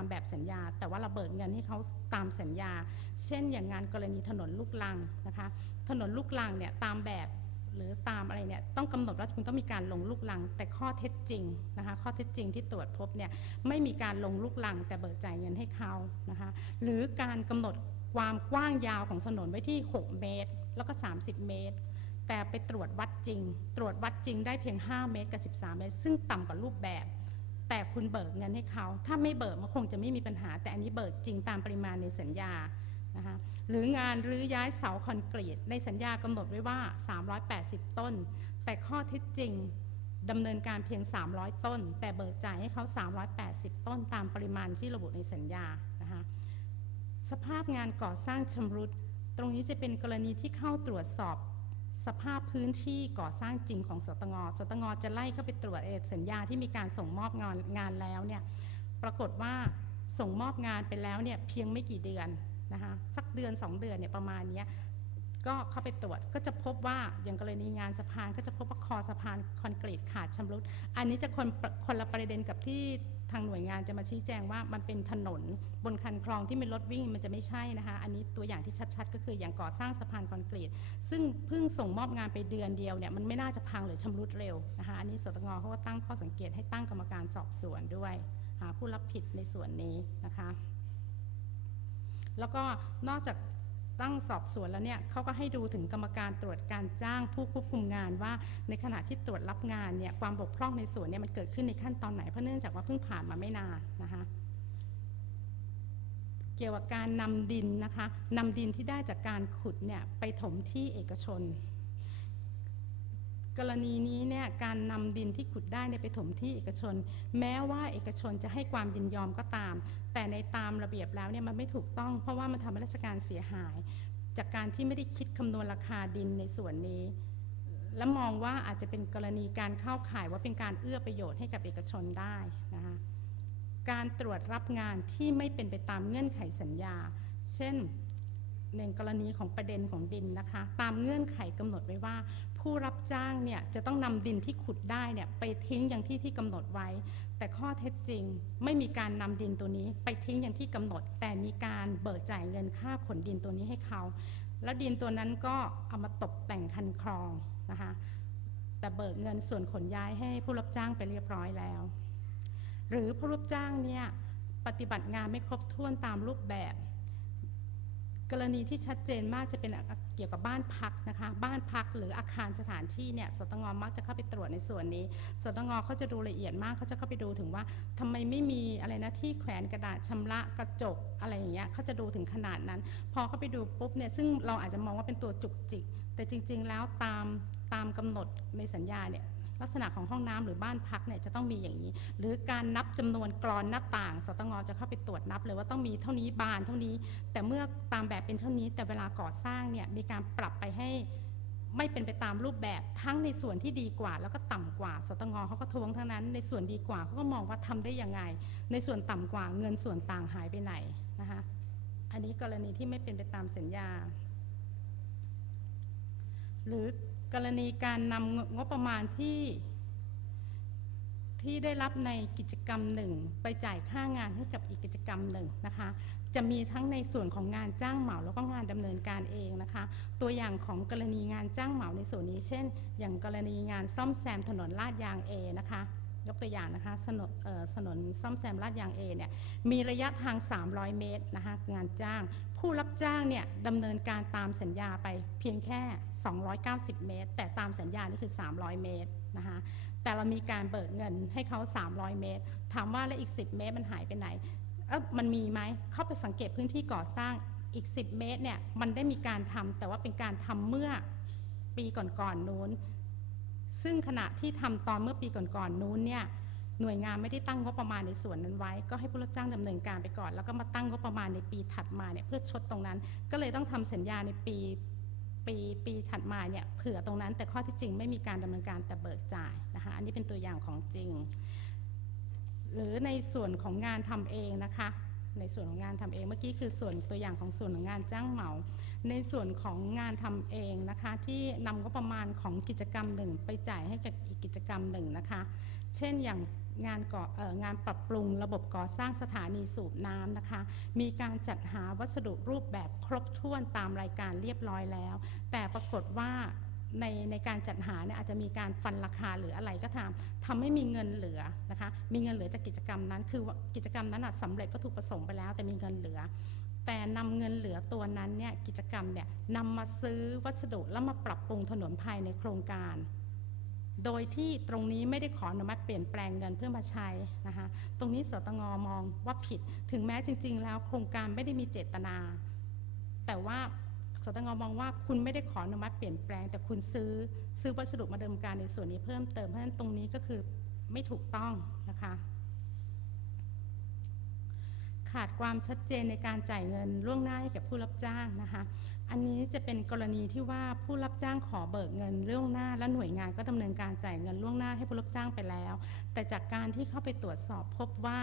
ามแบบสัญญา แต่ว่าเราเบิกเงินให้เขาตามสัญญา เช่นอย่างงานกรณีถนนลูกลังนะคะ ถนนลูกลังเนี่ยตามแบบหรือตามอะไรเนี่ยต้องกำหนดว่าคุณต้องมีการลงลูกลัง แต่ข้อเท็จจริงนะคะข้อเท็จจริงที่ตรวจพบเนี่ยไม่มีการลงลูกลัง แต่เบิกจ่ายเงินให้เขานะคะหรือการกำหนดความกว้างยาวของถนนไว้ที่ 6 เมตร แล้วก็ 30 เมตร แต่ไปตรวจวัดจริง ตรวจวัดจริงได้เพียง 5 เมตรกับ 13 เมตร ซึ่งต่ำกว่ารูปแบบ แต่คุณเบิกเงินให้เขา ถ้าไม่เบิกมันคงจะไม่มีปัญหา แต่อันนี้เบิกจริงตามปริมาณในสัญญานะคะหรืองานรื้อย้ายเสาคอนกรีตในสัญญากำหนดไว้ว่า 380 ต้น แต่ข้อเท็จจริงดำเนินการเพียง 300 ต้น แต่เบิกจ่ายให้เขา 380 ต้นตามปริมาณที่ระบุในสัญญานะคะสภาพงานก่อสร้างชำรุด ตรงนี้จะเป็นกรณีที่เข้าตรวจสอบ สภาพพื้นที่ก่อสร้างจริงของสตงสตงจะไล่เข้าไปตรวจเอสัญญาที่มีการส่งมอบงานงานแล้วเนี่ยปรากฏว่าส่งมอบงานไปแล้วเนี่ยเพียงไม่กี่เดือนนะคะสักเดือน 2 เดือนเนี่ยประมาณนี้ ก็เข้าไปตรวจก็จะพบว่าอย่างกรณีงานสะพานก็จะพบว่าคอสะพานคอนกรีตขาดชำรุด อันนี้จะคนคนละประเด็นกับที่ทางหน่วยงานจะมาชี้แจงว่ามันเป็นถนนบนคันคลองที่มีรถวิ่งมันจะไม่ใช่นะคะ อันนี้ตัวอย่างที่ชัดๆ ก็คืออย่างก่อสร้างสะพานคอนกรีต ซึ่งเพิ่งส่งมอบงานไปเดือนเดียวเนี่ยมันไม่น่าจะพังหรือชำรุดเร็วนะคะอันนี้สตงเขาก็ตั้งข้อสังเกตให้ตั้งกรรมการสอบสวนด้วยหาผู้รับผิดในส่วนนี้นะคะ แล้วก็นอกจาก ตั้งสอบสวนแล้วเนี่ยเขาก็ให้ดูถึงกรรมการตรวจการจ้างผู้ควบคุมงานว่า ในขณะที่ตรวจรับงานเนี่ยความบกพร่องในส่วนเนี่ยมันเกิดขึ้นในขั้นตอนไหนเพราะเนื่องจากว่าเพิ่งผ่านมาไม่นานนะคะเกี่ยวกับการนำดินนะคะนำดินที่ได้จากการขุดเนี่ยไปถมที่เอกชน กรณีนี้เนี่ยการนำดินที่ขุดได้ไปถมที่เอกชน แม้ว่าเอกชนจะให้ความยินยอมก็ตาม แต่ในตามระเบียบแล้วเนี่ยมันไม่ถูกต้องเพราะว่ามันทำให้ราชการเสียหาย จากการที่ไม่ได้คิดคำนวณราคาดินในส่วนนี้ และมองว่าอาจจะเป็นกรณีการเข้าข่ายว่าเป็นการเอื้อประโยชน์ให้กับเอกชนได้นะคะการตรวจรับงานที่ไม่เป็นไปตามเงื่อนไขสัญญา เช่น ในกรณีของประเด็นของดินนะคะ ตามเงื่อนไขกำหนดไว้ว่า ผู้รับจ้างเนี่ยจะต้องนำดินที่ขุดได้เนี่ยไปทิ้งอย่างที่ที่กำหนดไว้ แต่ข้อเท็จจริงไม่มีการนำดินตัวนี้ ไปทิ้งอย่างที่กำหนด แต่มีการเบิกจ่ายเงินค่าขนดินตัวนี้ให้เขา แล้วดินตัวนั้นก็เอามาตกแต่งคันคลองนะคะแต่เบิกเงินส่วนขนย้ายให้ผู้รับจ้างไปเรียบร้อยแล้ว หรือผู้รับจ้างเนี่ยปฏิบัติงานไม่ครบถ้วนตามรูปแบบ กรณีที่ชัดเจนมากจะเป็นเกี่ยวกับบ้านพักนะคะ บ้านพักหรืออาคารสถานที่เนี่ยสตงมักจะเข้าไปตรวจในส่วนนี้ สตงเขาจะดูละเอียดมากเขาจะเข้าไปดูถึงว่าทำไมไม่มีอะไรนะที่แขวนกระดาษชำระกระจกอะไรอย่างเงี้ยเขาจะดูถึงขนาดนั้น พอเขาไปดูปุ๊บเนี่ยซึ่งเราอาจจะมองว่าเป็นตัวจุกจิกแต่จริง ๆ แล้วตามตามกำหนดในสัญญาเนี่ย ลักษณะของห้องน้ำหรือบ้านพักเนี่ยจะต้องมีอย่างนี้ หรือการนับจำนวนกรอนหน้าต่างสตงจะเข้าไปตรวจนับเลยว่าต้องมีเท่านี้บานเท่านี้ แต่เมื่อตามแบบเป็นเท่านี้ แต่เวลาก่อสร้างเนี่ยมีการปรับไปให้ไม่เป็นไปตามรูปแบบทั้งในส่วนที่ดีกว่า แล้วก็ต่ำกว่า สตงเขาก็ทวงทั้งนั้น ในส่วนดีกว่าเขาก็มองว่าทำได้ยังไง ในส่วนต่ำกว่าเงินส่วนต่างหายไปไหนนะคะอันนี้กรณีที่ไม่เป็นไปตามสัญญา หรือ กรณีการนำงบประมาณที่ที่ได้รับในกิจกรรมหนึ่งไปจ่ายค่างานให้กับอีกกิจกรรมหนึ่งนะคะ จะมีทั้งในส่วนของงานจ้างเหมาแล้วก็งานดำเนินการเองนะคะ ตัวอย่างของกรณีงานจ้างเหมาในส่วนนี้ เช่น อย่างกรณีงานซ่อมแซมถนนลาดยางเอนะคะ ยกตัวอย่างนะคะถนนถนนซ่อมแซมลาดยางเอเนี่ยมีระยะทาง 300 เมตรนะคะงานจ้าง ผู้รับจ้างเนี่ยดำเนินการตามสัญญาไปเพียงแค่ 290 เมตร แต่ตามสัญญานี่คือ 300 เมตรนะคะแต่เรามีการเบิกเงินให้เขา 300 เมตร ถามว่าแล้วอีก 10 เมตรมันหายไปไหนเออมันมีไหมเข้าไปสังเกตพื้นที่ก่อสร้างอีก 10 เมตรเนี่ยมันได้มีการทำแต่ว่าเป็นการทำเมื่อปีก่อนๆนู้น ซึ่งขณะที่ทำตอนเมื่อปีก่อนๆนู้นเนี่ย หน่วยงานไม่ได้ตั้งงบประมาณในส่วนนั้นไว้ ก็ให้ผู้รับจ้างดำเนินการไปก่อน แล้วก็มาตั้งงบประมาณในปีถัดมาเนี่ยเพื่อชดตรงนั้น ก็เลยต้องทำสัญญาในปีปีปีถัดมาเนี่ยเผื่อตรงนั้น แต่ข้อที่จริงไม่มีการดำเนินการแต่เบิกจ่ายนะคะอันนี้เป็นตัวอย่างของจริง หรือในส่วนของงานทำเองนะคะ ในส่วนของงานทำเองเมื่อกี้คือส่วนตัวอย่างของส่วนของงานจ้างเหมา ในส่วนของงานทำเองนะคะ ที่นำงบประมาณของกิจกรรมหนึ่งไปจ่ายให้กับอีกกิจกรรมหนึ่งนะคะ เช่นอย่าง งานก่องานปรับปรุงระบบก่อสร้างสถานีสูบน้ำนะคะ มีการจัดหาวัสดุรูปแบบครบถ้วนตามรายการเรียบร้อยแล้ว แต่ปรากฏว่าในในการจัดหาเนี่ยอาจจะมีการฟันราคาหรืออะไรก็ตามทำให้มีเงินเหลือนะคะ มีเงินเหลือจากกิจกรรมนั้น คือกิจกรรมนั้นอะสำเร็จวัตถุประสงค์ไปแล้ว แต่มีเงินเหลือ แต่นำเงินเหลือตัวนั้นเนี่ยกิจกรรมเนี่ยนำมาซื้อวัสดุแล้วมาปรับปรุงถนนภายในโครงการ โดยที่ตรงนี้ไม่ได้ขออนุมัติเปลี่ยนแปลงเงินเพื่อมาใช้นะคะตรงนี้สตงมองว่าผิดถึงแม้จริง ๆ แล้วโครงการไม่ได้มีเจตนา แต่ว่าสตงมองว่าคุณไม่ได้ขออนุมัติเปลี่ยนแปลง แต่คุณซื้อซื้อวัสดุมาดำเนินการในส่วนนี้เพิ่มเติมเพราะฉะนั้นตรงนี้ก็คือไม่ถูกต้องนะคะขาดความชัดเจนในการจ่ายเงินล่วงหน้าให้กับผู้รับจ้างนะคะ อันนี้จะเป็นกรณีที่ว่าผู้รับจ้างขอเบิกเงินล่วงหน้า และหน่วยงานก็ดำเนินการจ่ายเงินล่วงหน้าให้ผู้รับจ้างไปแล้ว แต่จากการที่เข้าไปตรวจสอบพบว่า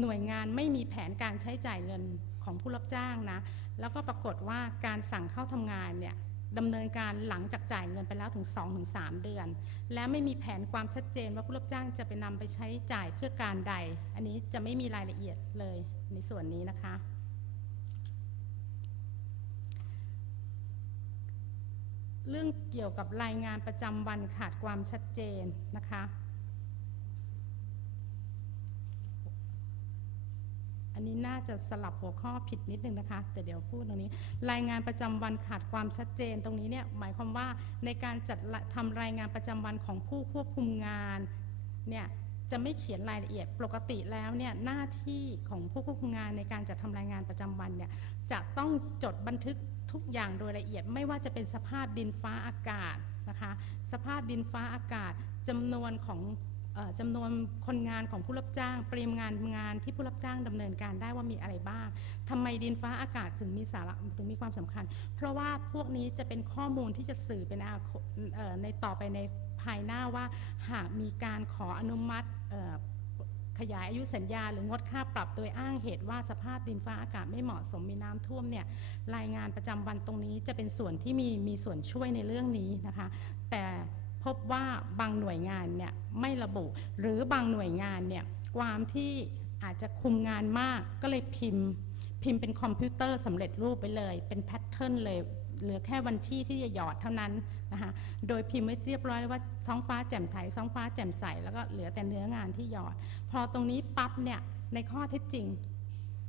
หน่วยงานไม่มีแผนการใช้จ่ายเงินของผู้รับจ้างนะ แล้วก็ปรากฏว่าการสั่งเข้าทำงานเนี่ยดำเนินการหลังจากจ่ายเงินไปแล้วถึง 2-3 เดือน และไม่มีแผนความชัดเจนว่าผู้รับจ้างจะไปนำไปใช้จ่ายเพื่อการใด อันนี้จะไม่มีรายละเอียดเลยในส่วนนี้นะคะ เรื่องเกี่ยวกับรายงานประจำวันขาดความชัดเจนนะคะ อันนี้น่าจะสลับหัวข้อผิดนิดนึงนะคะ แต่เดี๋ยวพูดตรงนี้ รายงานประจำวันขาดความชัดเจน ตรงนี้เนี่ยหมายความว่าในการจัดทำรายงานประจำวันของผู้ควบคุมงานเนี่ยจะไม่เขียนรายละเอียดปกติแล้วเนี่ยหน้าที่ของผู้ควบคุมงานในการจัดทำรายงานประจำวันเนี่ยจะต้องจดบันทึก ทุกอย่างโดยละเอียดไม่ว่าจะเป็นสภาพดินฟ้าอากาศนะคะสภาพดินฟ้าอากาศจำนวนของจำนวนคนงานของผู้รับจ้างปริมาณงานงานที่ผู้รับจ้างดำเนินการได้ว่ามีอะไรบ้างทำไมดินฟ้าอากาศถึงมีสาระถึงมีความสำคัญ เพราะว่าพวกนี้จะเป็นข้อมูลที่จะสื่อเป็นในต่อไปในภายหน้าว่า หากมีการขออนุมัติ ขยายอายุสัญญา หรืองดค่าปรับโดยอ้างเหตุว่าสภาพดินฟ้าอากาศไม่เหมาะสมมีน้ำท่วมเนี่ยรายงานประจำวันตรงนี้จะเป็นส่วนที่มีมีส่วนช่วยในเรื่องนี้นะคะ แต่พบว่าบางหน่วยงานเนี่ยไม่ระบุ หรือบางหน่วยงานเนี่ยความที่อาจจะคุมงานมากก็เลยพิมพ์ พิมพ์เป็นคอมพิวเตอร์สำเร็จรูปไปเลย เป็นแพทเทิร์นเลย เหลือแค่วันที่ที่จะหยอดเท่านั้นนะคะโดยพิมพ์ไว้เรียบร้อยว่าท้องฟ้าแจ่มใสท้องฟ้าแจ่มใสแล้วก็เหลือแต่เนื้องานที่หยอด พอตรงนี้ปั๊บเนี่ยในข้อเท็จจริง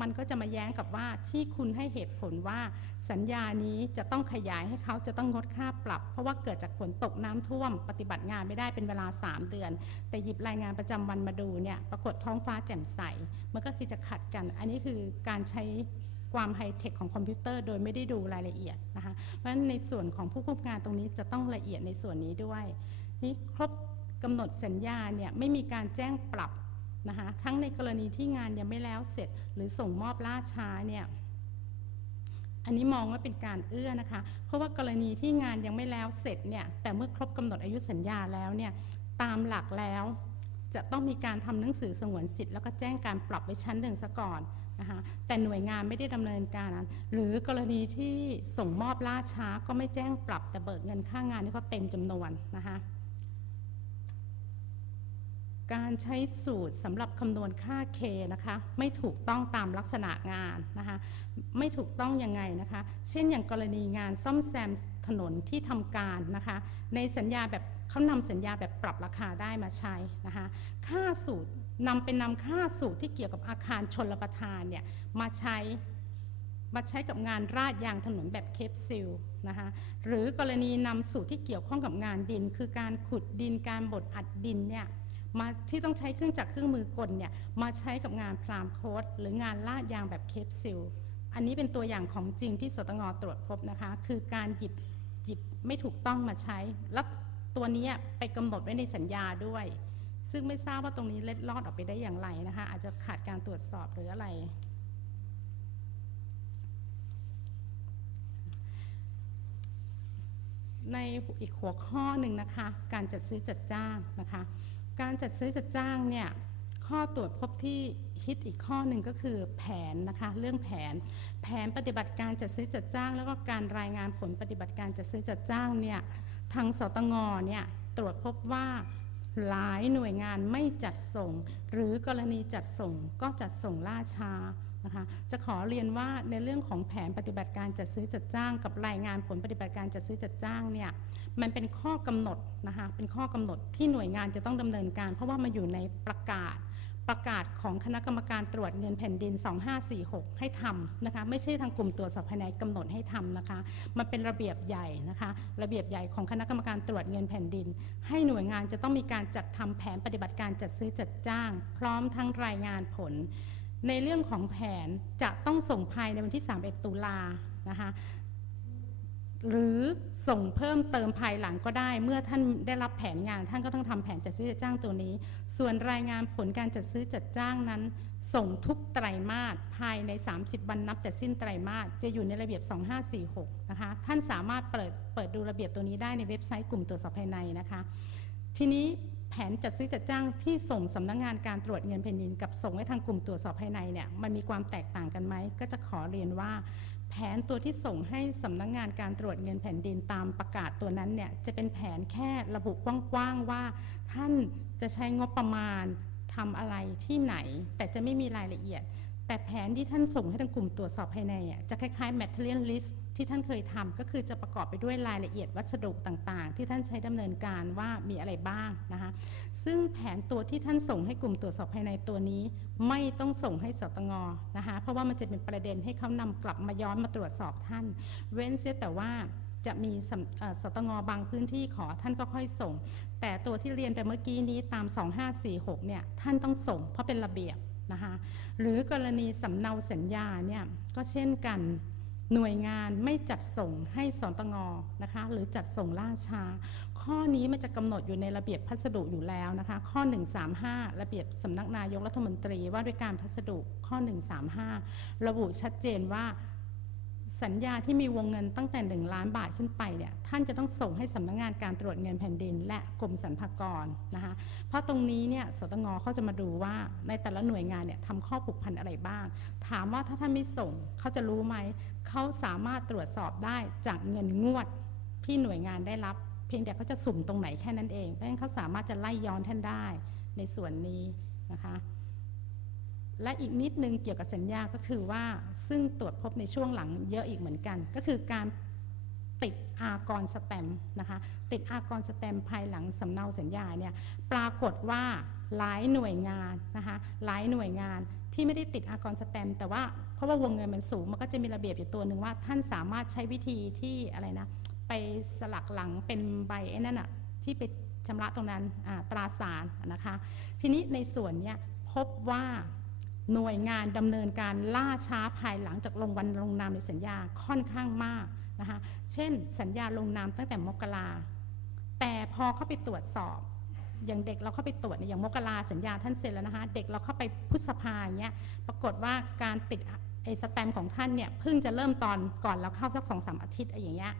มันก็จะมาแย้งกับว่าที่คุณให้เหตุผลว่าสัญญานี้จะต้องขยายให้เขาจะต้องงดค่าปรับ เพราะว่าเกิดจากฝนตกน้ำท่วม ปฏิบัติงานไม่ได้เป็นเวลา 3 เดือน แต่หยิบรายงานประจำวันมาดูเนี่ยปรากฏท้องฟ้าแจ่มใส มันก็คือจะขัดกัน อันนี้คือการใช้ ความไฮเทคของคอมพิวเตอร์โดยไม่ได้ดูรายละเอียดนะคะ เพราะฉะนั้นในส่วนของผู้ควบงานตรงนี้จะต้องละเอียดในส่วนนี้ด้วยนี่ครบกำหนดสัญญาเนี่ยไม่มีการแจ้งปรับนะคะทั้งในกรณีที่งานยังไม่แล้วเสร็จ หรือส่งมอบล่าช้าเนี่ยอันนี้มองว่าเป็นการเอื้อนะคะ เพราะว่ากรณีที่งานยังไม่แล้วเสร็จเนี่ยแต่เมื่อครบกำหนดอายุสัญญาแล้วเนี่ยตามหลักแล้วจะต้องมีการทำหนังสือสงวนสิทธิ์แล้วก็แจ้งการปรับไว้ชั้นหนึ่งซะก่อน นะคะแต่หน่วยงานไม่ได้ดำเนินการนั้นหรือกรณีที่ส่งมอบล่าช้าก็ไม่แจ้งปรับแต่เบิกเงินค่างานนี่ก็เต็มจำนวนนะคะการใช้สูตรสำหรับคำนวณค่า K นะคะ ไม่ถูกต้องตามลักษณะงานนะคะ ไม่ถูกต้องยังไงนะคะ เช่นอย่างกรณีงานซ่อมแซมถนนที่ทำการนะคะ ในสัญญาแบบ เขานำสัญญาแบบปรับราคาได้มาใช้นะคะค่าสูตรนำเป็นนำค่าสูตรที่เกี่ยวกับอาคารชนรประทานเนี่ยมาใช้มาใช้กับงานราดยางถนนแบบเคปซิลนะคะหรือกรณีนำสูตรที่เกี่ยวข้องกับงานดิน คือการขุดดินการบดอัดดินเนี่ยมาที่ต้องใช้เครื่องจักรเครื่องมือกลเนี่ยมาใช้กับงานพรามโคดหรืองานลาดยางแบบเคปซิลอันนี้เป็นตัวอย่างของจริงที่สตงตรวจพบนะคะ คือการหยิบหยิบไม่ถูกต้องมาใช้ แล้ว ตัวนี้ไปกำหนดไว้ในสัญญาด้วย ซึ่งไม่ทราบว่าตรงนี้เล็ดลอดออกไปได้อย่างไรนะคะ อาจจะขาดการตรวจสอบหรืออะไร ในอีกหัวข้อหนึ่งนะคะ การจัดซื้อจัดจ้างนะคะ การจัดซื้อจัดจ้างเนี่ยข้อตรวจพบที่ฮิตอีกข้อหนึ่งก็คือแผนนะคะเรื่องแผน แผนปฏิบัติการจัดซื้อจัดจ้าง แล้วก็การรายงานผลปฏิบัติการจัดซื้อจัดจ้างเนี่ย ทางสตงเนี่ยตรวจพบว่าหลายหน่วยงานไม่จัดส่ง หรือกรณีจัดส่งก็จัดส่งล่าช้านะคะจะขอเรียนว่าในเรื่องของแผนปฏิบัติการจัดซื้อจัดจ้าง กับรายงานผลปฏิบัติการจัดซื้อจัดจ้างเนี่ยมันเป็นข้อกำหนดนะคะเป็นข้อกำหนดที่หน่วยงานจะต้องดำเนินการ เพราะว่ามาอยู่ในประกาศ ประกาศของคณะกรรมการตรวจเงินแผ่นดิน 2546 ให้ทำนะคะไม่ใช่ทางกลุ่มตรวจสอบภายในกำหนดให้ทำนะคะมันเป็นระเบียบใหญ่นะคะระเบียบใหญ่ของคณะกรรมการตรวจเงินแผ่นดิน ให้หน่วยงานจะต้องมีการจัดทำแผนปฏิบัติการจัดซื้อจัดจ้าง พร้อมทั้งรายงานผล ในเรื่องของแผนจะต้องส่งภายในวันที่ 31 ตุลานะคะ หรือส่งเพิ่มเติมภายหลังก็ได้ เมื่อท่านได้รับแผนงาน ท่านก็ต้องทำแผนจัดซื้อจัดจ้างตัวนี้ ส่วนรายงานผลการจัดซื้อจัดจ้างนั้น ส่งทุกไตรมาสภายใน 30 วันนับแต่สิ้นไตรมาสจะอยู่ในระเบียบ 2546 นะคะ ท่านสามารถเปิดเปิดดูระเบียบตัวนี้ได้ในเว็บไซต์กลุ่มตรวจสอบภายในนะคะ ทีนี้แผนจัดซื้อจัดจ้างที่ส่งสำนักงงานการตรวจเงินแผ่นดินกับส่งให้ทางกลุ่มตรวจสอบภายในเนี่ยมันมีความแตกต่างกันไหมก็จะขอเรียนว่า แผนตัวที่ส่งให้สำนักงงานการตรวจเงินแผ่นดินตามประกาศตัวนั้นเนี่ยจะเป็นแผนแค่ระบุกว้างๆว่า ท่านจะใช้งบประมาณทำอะไรที่ไหน แต่จะไม่มีรายละเอียด แต่แผนที่ท่านส่งให้ทางกลุ่มตรวจสอบภายในอะจะคล้ายๆ material list ที่ท่านเคยทำก็คือจะประกอบไปด้วยรายละเอียดวัสดุต่างๆ ที่ท่านใช้ดำเนินการว่ามีอะไรบ้างนะคะซึ่งแผนตัวที่ท่านส่งให้กลุ่มตรวจสอบภายในตัวนี้ ไม่ต้องส่งให้สตงนะคะเพราะว่ามันจะเป็นประเด็นให้เขานำกลับมาย้อนมาตรวจสอบท่าน เว้นเสียแต่ว่าจะมีสสตงบางพื้นที่ขอท่านก็ค่อยส่ง แต่ตัวที่เรียนไปเมื่อกี้นี้ตาม 2546เนี่ยท่านต้องส่งเพราะเป็นระเบียบ นะคะหรือกรณีสำเนาสัญญาเนี่ยก็เช่นกันหน่วยงานไม่จัดส่งให้สตงนะคะหรือจัดส่งล่าช้า ข้อนี้มันจะกำหนดอยู่ในระเบียบพัสดุอยู่แล้วนะคะข้อ 135 ระเบียบสำนักนายกรัฐมนตรีว่าด้วยการพัสดุข้อ 135 ระบุชัดเจนว่า สัญญาที่มีวงเงินตั้งแต่ 1 ล้านบาทขึ้นไปเนี่ยท่านจะต้องส่งให้สำนักงานการตรวจเงินแผ่นดิน และกรมสรรพากรนะคะเพราะตรงนี้เนี่ยสตงเขาจะมาดูว่าในแต่ละหน่วยงานเนี่ยทำข้อผูกพันอะไรบ้าง ถามว่าถ้าท่านไม่ส่งเขาจะรู้ไหมเขาสามารถตรวจสอบได้จากเงินงวดที่หน่วยงานได้รับ เพียงแต่เขาจะสุ่มตรงไหนแค่นั้นเองเพราะฉะนั้นเขาสามารถจะไล่ย้อนท่านได้ในส่วนนี้นะคะ และอีกนิดนึงเกี่ยวกับสัญญาก็คือว่าซึ่งตรวจพบในช่วงหลังเยอะอีกเหมือนกัน ก็คือการติดอากรสแตมนะคะติดอากรสแตมภายหลังสำเนาสัญญาเนี่ยปรากฏว่าหลายหน่วยงานนะคะหลายหน่วยงานที่ไม่ได้ติดอากรสแตมแต่ว่าเพราะว่าวงเงินมันสูงมันก็จะมีระเบียบอยู่ตัวหนึ่งว่าท่านสามารถใช้วิธีที่อะไรนะไปสลักหลังเป็นใบไอ้นั่นอะที่ไปชำระตรงนั้นตราสารนะคะ ทีนี้ในส่วนเนี้ยพบว่า หน่วยงานดำเนินการล่าช้าภายหลังจากลงวันลงนามในสัญญาค่อนข้างมากนะคะเช่นสัญญาลงนามตั้งแต่มกราแต่พอเข้าไปตรวจสอบ อย่างเด็กเราเข้าไปตรวจอย่างมกราสัญญาท่านเซ็นแล้วนะคะเด็กเราเข้าไปพฤษภาอย่างเงี้ยปรากฏว่าการติดไอ้สแตมของท่านเนี่ยเพิ่งจะเริ่มตอนก่อนเราเข้าสักสองสามอาทิตย์อะไรอย่างเงี้ย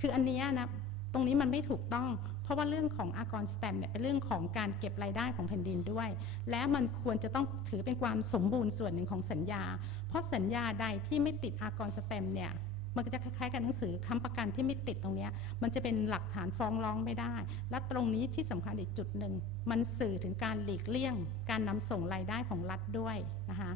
คืออันนี้นะตรงนี้มันไม่ถูกต้อง เพราะว่าเรื่องของอากรสแตมเนี่ยเป็นเรื่องของการเก็บรายได้ของแผ่นดินด้วย และมันควรจะต้องถือเป็นความสมบูรณ์ส่วนหนึ่งของสัญญา เพราะสัญญาใดที่ไม่ติดอากรสแตมเนี่ยมันก็จะคล้ายๆกับหนังสือค้ำประกันที่ไม่ติดตรงนี้มันจะเป็นหลักฐานฟ้องร้องไม่ได้ และตรงนี้ที่สำคัญอีกจุดหนึ่ง มันสื่อถึงการหลีกเลี่ยง การนำส่งรายได้ของรัฐด้วยนะคะ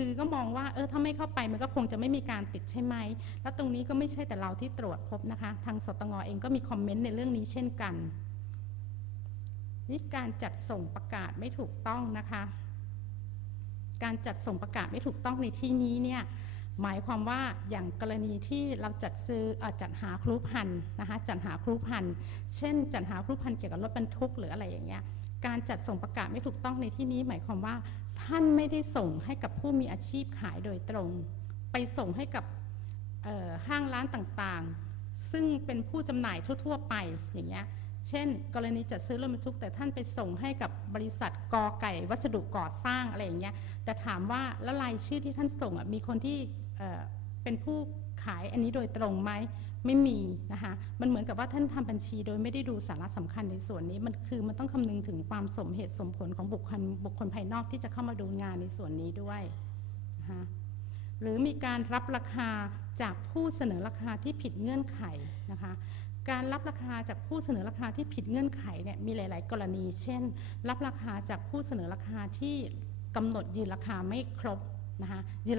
คือก็มองว่าเออถ้าไม่เข้าไปมันก็คงจะไม่มีการติดใช่ไหม แล้วตรงนี้ก็ไม่ใช่แต่เราที่ตรวจพบนะคะ ทางสตงเองก็มีคอมเมนต์ในเรื่องนี้เช่นกันนี่การจัดส่งประกาศไม่ถูกต้องนะคะ การจัดส่งประกาศไม่ถูกต้องในที่นี้เนี่ยหมายความว่าอย่างกรณีที่เราจัดซื้ออจัดหาครูพันนะคะจัดหาครูพันเช่น จัดหาครูพันเกี่ยวกับรถบรรทุกหรืออะไรอย่างเงี้ย การจัดส่งประกาศไม่ถูกต้องในที่นี้ หมายความว่า ท่านไม่ได้ส่งให้กับผู้มีอาชีพขายโดยตรง ไปส่งให้กับห้างร้านต่างๆ ซึ่งเป็นผู้จำหน่ายทั่ว ๆ ไปอย่างเงี้ยเช่น กรณีจัดซื้อรถบรรทุกแต่ท่านไปส่งให้กับบริษัทกอไก่ วัสดุก่อสร้างอะไรอย่างเงี้ยแต่ถามว่าแล้วรายชื่อที่ท่านส่งมีคนที่เป็นผู้ายอันนี้โดยตรงไหมไม่มีนะคะมันเหมือนกับว่าท่านทำบัญชีโดยไม่ได้ดูสาระสำคัญในส่วนนี้มันคือมันต้องคำนึงถึงความสมเหตุสมผลของบุคคลบุคคลภายนอกที่จะเข้ามาดูงานในส่วนนี้ด้วยนะคะหรือมีการรับราคาจากผู้เสนอราคาที่ผิดเงื่อนไขนะคะการรับราคาจากผู้เสนอราคาที่ผิดเงื่อนไขเนี่ยมีหลาย ๆ กรณี เช่น รับราคาจากผู้เสนอราคาที่กำหนดยืนราคาไม่ครบนะคะยืน